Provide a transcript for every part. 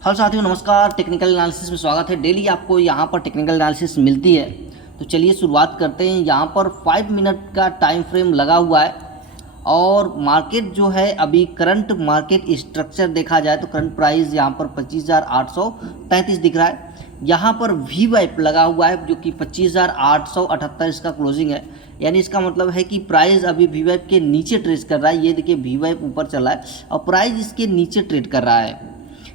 Hello साथियों, नमस्कार। Technical analysis में स्वागत है। डेली आपको यहाँ पर टेक्निकल एनालिसिस मिलती है। तो चलिए शुरुआत करते हैं। यहाँ पर 5 मिनट का टाइम फ्रेम लगा हुआ है और मार्केट जो है अभी करंट मार्केट स्ट्रक्चर देखा जाए तो करंट प्राइस यहाँ पर 25,833 दिख रहा है। यहाँ पर वी वाइप लगा हुआ है जो कि 25,878 इसका क्लोजिंग है। यानी इसका मतलब है कि प्राइस अभी वी वाइप के नीचे ट्रेड कर रहा है। ये देखिए वी वाइप ऊपर चला है और प्राइस इसके नीचे ट्रेड कर रहा है।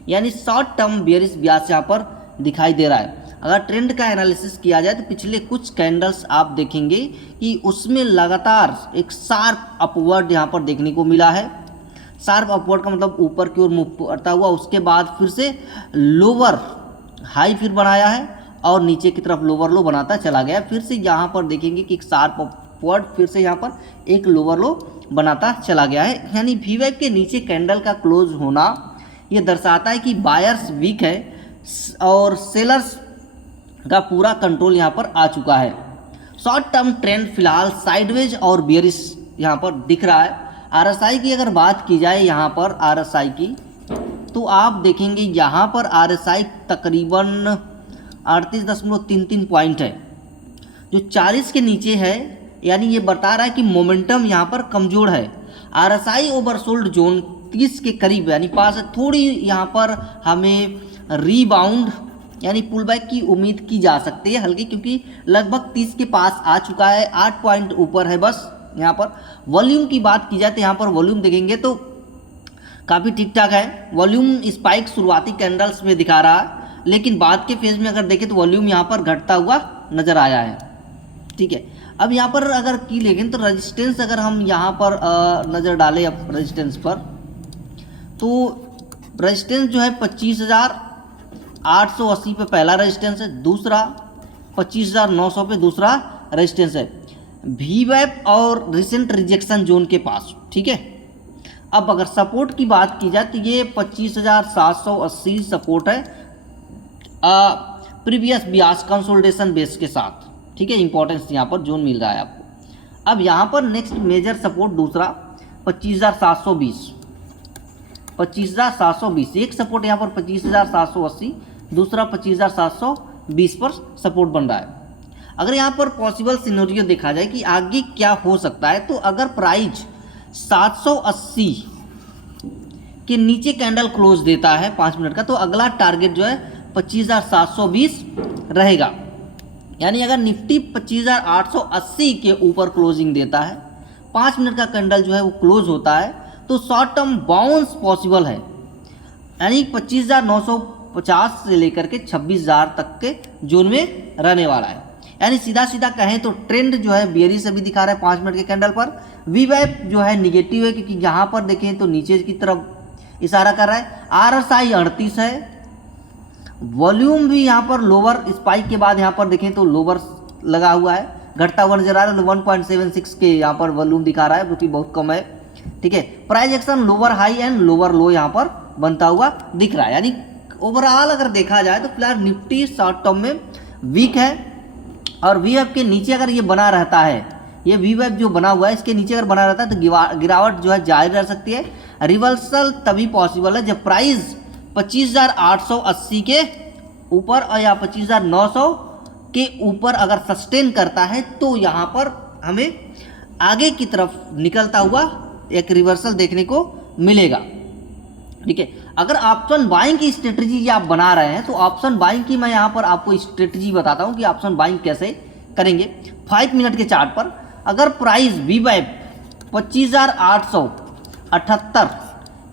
यानी शॉर्ट टर्म बेयरिश ब्याज यहाँ पर दिखाई दे रहा है। अगर ट्रेंड का एनालिसिस किया जाए तो पिछले कुछ कैंडल्स आप देखेंगे कि उसमें लगातार एक शार्प अपवर्ड यहाँ पर देखने को मिला है। शार्प अपवर्ड का मतलब ऊपर की ओर मूव करता हुआ, उसके बाद फिर से लोअर हाई फिर बनाया है और नीचे की तरफ लोअर लो बनाता चला गया। फिर से यहाँ पर देखेंगे कि एक शार्प अपवर्ड फिर से यहाँ पर एक लोअर लो बनाता चला गया है। यानी वी वाइप के नीचे कैंडल का क्लोज होना ये दर्शाता है कि बायर्स वीक है और सेलर्स का पूरा कंट्रोल यहाँ पर आ चुका है। शॉर्ट टर्म ट्रेंड फिलहाल साइडवेज और बियरिश यहाँ पर दिख रहा है। आरएसआई की अगर बात की जाए यहाँ पर आरएसआई की, तो आप देखेंगे यहाँ पर आरएसआई तकरीबन 38.33 पॉइंट है जो 40 के नीचे है। यानी ये बता रहा है कि मोमेंटम यहाँ पर कमज़ोर है। आरएसआई ओवरसोल्ड जोन 30 के करीब यानी पास है। थोड़ी यहाँ पर हमें रीबाउंड यानी पुल बैक की उम्मीद की जा सकती है हल्की, क्योंकि लगभग 30 के पास आ चुका है। 8 पॉइंट ऊपर है बस। यहाँ पर वॉल्यूम की बात की जाए तो यहाँ पर वॉल्यूम देखेंगे तो काफ़ी ठीक ठाक है। वॉल्यूम स्पाइक शुरुआती कैंडल्स में दिखा रहा है, लेकिन बाद के फेज में अगर देखें तो वॉल्यूम यहाँ पर घटता हुआ नजर आया है। ठीक है, अब यहाँ पर अगर की लेकिन तो रजिस्टेंस अगर हम यहाँ पर नज़र डालें अब रजिस्टेंस पर, तो रेजिस्टेंस जो है 25,880 पे पहला रेजिस्टेंस है, दूसरा 25,900 पे दूसरा रेजिस्टेंस है वी वाइप और रिसेंट रिजेक्शन जोन के पास। ठीक है, अब अगर सपोर्ट की बात की जाए तो ये 25,780 सपोर्ट है प्रीवियस बियास कंसोलिडेशन बेस के साथ। ठीक है, इंपॉर्टेंस यहाँ पर जोन मिल रहा है आपको। अब यहाँ पर नेक्स्ट मेजर सपोर्ट दूसरा 25,720 एक सपोर्ट यहाँ पर 25,780, दूसरा 25,720 पर सपोर्ट बन रहा है। अगर यहाँ पर पॉसिबल सिनेरियो देखा जाए कि आगे क्या हो सकता है, तो अगर प्राइस 780 के नीचे कैंडल क्लोज देता है 5 मिनट का, तो अगला टारगेट जो है 25,720 रहेगा। यानी अगर निफ्टी 25,880 के ऊपर क्लोजिंग देता है, 5 मिनट का कैंडल जो है वो क्लोज होता है, तो शॉर्ट टर्म बाउंस पॉसिबल है। यानी 25,950 से लेकर के 26,000 तक के जोन में रहने वाला है। यानी सीधा सीधा कहें तो ट्रेंड जो है बियरिश अभी दिखा रहा है 5 मिनट के कैंडल पर। वी वाइप जो है निगेटिव है, क्योंकि यहाँ पर देखें तो नीचे की तरफ इशारा कर रहा है। आरएसआई 38 है। वॉल्यूम भी यहाँ पर लोअर स्पाइक के बाद यहाँ पर देखें तो लोअर लगा हुआ है, घटता हुआ नजर आ रहा है। 1.76 के यहाँ पर वॉल्यूम दिखा रहा है, जो कि बहुत कम है। ठीक है, price action lower high and lower लो यहाँ पर बनता हुआ दिख रहा है। यानी ओवरऑल अगर देखा जाए तो फिलहाल निफ्टी शॉर्ट टर्म में वीक है और वी वेब के नीचे अगर ये बना रहता है, ये वी वेब जो बना हुआ है इसके नीचे अगर बना रहता है तो गिरावट जो है जारी रह सकती है। रिवर्सल तभी पॉसिबल है जब प्राइस 25,880 के ऊपर और या 25,900 के ऊपर अगर सस्टेन करता है, तो यहाँ पर हमें आगे की तरफ निकलता हुआ एक रिवर्सल देखने को मिलेगा। ठीक है, अगर ऑप्शन बाइंग की स्ट्रेटजी आप बना रहे हैं तो ऑप्शन बाइंग की मैं यहाँ पर आपको स्ट्रेटजी बताता हूँ कि ऑप्शन बाइंग कैसे करेंगे। 5 मिनट के चार्ट पर अगर प्राइस वी वाइप 25,878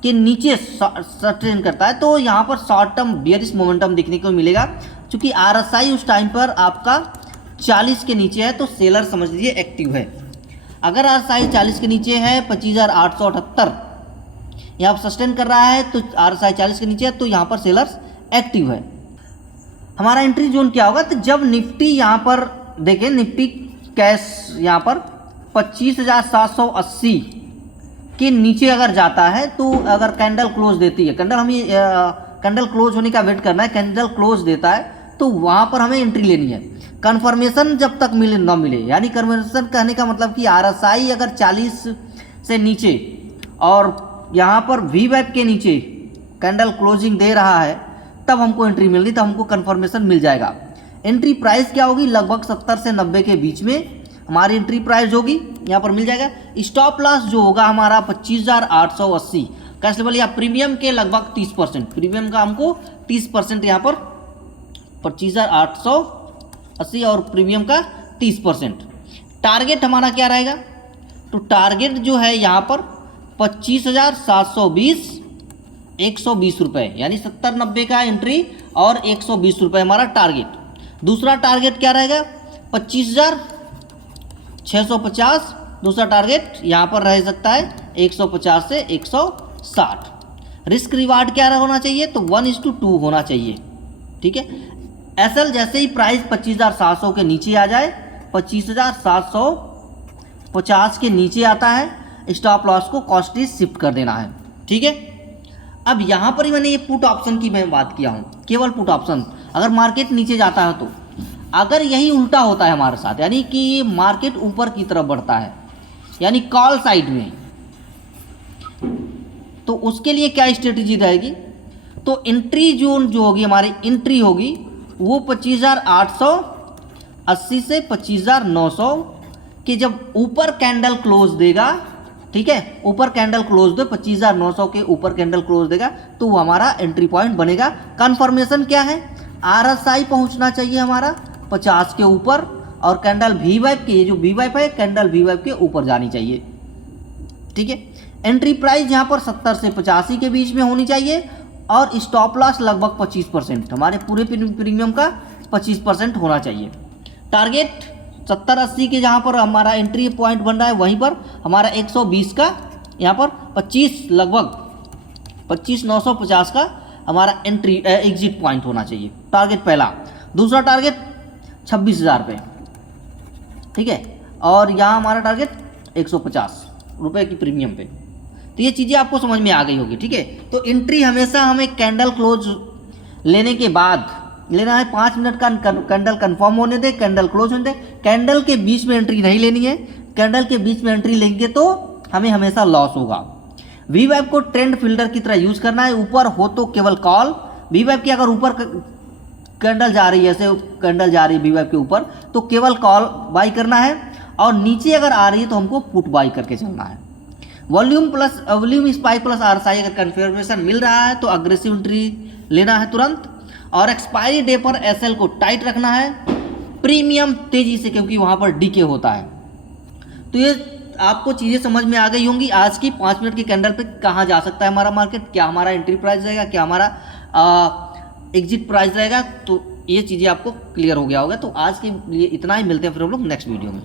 के नीचे सस्टेन करता है, तो यहाँ पर शॉर्ट टर्म बियरिश मोमेंटम देखने को मिलेगा। क्योंकि आरएसआई उस टाइम पर आपका 40 के नीचे है, तो सेलर समझ लीजिए एक्टिव है। अगर आरएसआई 40 के नीचे है, 25,878 यहाँ पर सस्टेन कर रहा है, तो आरएसआई 40 के नीचे है, तो यहाँ पर सेलर्स एक्टिव है। हमारा एंट्री जोन क्या होगा, तो जब निफ्टी यहाँ पर देखें, निफ्टी कैश यहाँ पर 25,780 के नीचे अगर जाता है, तो अगर कैंडल क्लोज देती है, कैंडल क्लोज होने का वेट करना है, कैंडल क्लोज देता है तो वहाँ पर हमें एंट्री लेनी है। कन्फर्मेशन जब तक ना मिले, यानी कन्फर्मेशन कहने का मतलब कि आरएसआई अगर 40 से नीचे और यहाँ पर वी वेब के नीचे कैंडल क्लोजिंग दे रहा है, तब हमको एंट्री मिल रही, तब हमको कन्फर्मेशन मिल जाएगा। एंट्री प्राइस क्या होगी, लगभग 70 से 90 के बीच में हमारी एंट्री प्राइस होगी, यहाँ पर मिल जाएगा। स्टॉप लॉस जो होगा हमारा 25,880 कैश लेवल या प्रीमियम के लगभग 30%, प्रीमियम का हमको 30% यहाँ पर 25,880 और प्रीमियम का 30%। टारगेट हमारा क्या रहेगा, तो टारगेट जो है यहाँ पर 25,720 120 रुपये, यानी 70-90 का एंट्री और 120 रुपये हमारा टारगेट। दूसरा टारगेट क्या रहेगा 25,650, दूसरा टारगेट यहाँ पर रह सकता है 150 से 160। रिस्क रिवार्ड क्या होना चाहिए, तो 1:2 होना चाहिए, ठीक है। एसएल जैसे ही प्राइस 25,700 के नीचे आ जाए, 25,750 के नीचे आता है, स्टॉप लॉस को कॉस्टली शिफ्ट कर देना है, ठीक है। अब यहाँ पर ही मैंने ये पुट ऑप्शन की मैं बात किया हूँ, केवल पुट ऑप्शन। अगर मार्केट नीचे जाता है तो, अगर यही उल्टा होता है हमारे साथ, यानी कि मार्केट ऊपर की तरफ बढ़ता है, यानी कॉल साइड में, तो उसके लिए क्या स्ट्रेटेजी रहेगी, तो एंट्री जोन जो होगी हमारी एंट्री होगी वो 25,880 से 25,900 के जब ऊपर कैंडल क्लोज देगा, ठीक है, ऊपर कैंडल क्लोज दे 25,900 के ऊपर कैंडल क्लोज देगा तो वो हमारा एंट्री पॉइंट बनेगा। कन्फर्मेशन क्या है, RSI पहुंचना चाहिए हमारा 50 के ऊपर और कैंडल वी वाइप के, ये जो वी वाइप है कैंडल वी वाइप के ऊपर जानी चाहिए, ठीक है। एंट्री प्राइस यहाँ पर 70 से 85 के बीच में होनी चाहिए और स्टॉप लॉस लगभग 25%, हमारे पूरे प्रीमियम का 25% होना चाहिए। टारगेट 70-80 के जहाँ पर हमारा एंट्री पॉइंट बन रहा है वहीं पर हमारा 120 का, यहाँ पर 25 लगभग 25,950 का हमारा एंट्री एग्जिट पॉइंट होना चाहिए, टारगेट पहला। दूसरा टारगेट 26,000 रुपये, ठीक है, और यहाँ हमारा टारगेट 150 रुपये की प्रीमियम पे। तो ये चीज़ें आपको समझ में आ गई होगी, ठीक है। तो एंट्री हमेशा हमें कैंडल क्लोज लेने के बाद लेना है, 5 मिनट का कैंडल कंफर्म होने दे, कैंडल क्लोज होने दे, कैंडल के बीच में एंट्री नहीं लेनी है। कैंडल के बीच में एंट्री लेंगे तो हमें हमेशा लॉस होगा। वी वेब को ट्रेंड फिल्टर की तरह यूज़ करना है, ऊपर हो तो केवल कॉल, वी वेब की अगर ऊपर कैंडल जा रही है, ऐसे कैंडल जा रही है वी वेब के ऊपर तो केवल कॉल बाई करना है, और नीचे अगर आ रही है तो हमको पुट बाई करके चलना है। वॉल्यूम स्पाइक प्लस RSI अगर कन्फर्मेशन मिल रहा है तो अग्रेसिव एंट्री लेना है तुरंत, और एक्सपायरी डे पर SL को टाइट रखना है, प्रीमियम तेजी से, क्योंकि वहाँ पर डीके होता है। तो ये आपको चीज़ें समझ में आ गई होंगी आज की 5 मिनट की कैंडल पे कहाँ जा सकता है हमारा मार्केट, क्या हमारा एंट्री प्राइस रहेगा, क्या हमारा एग्जिट प्राइस रहेगा। तो ये चीज़ें आपको क्लियर हो गया होगा। तो आज के लिए इतना ही, मिलते हैं फिर हम लोग नेक्स्ट वीडियो में।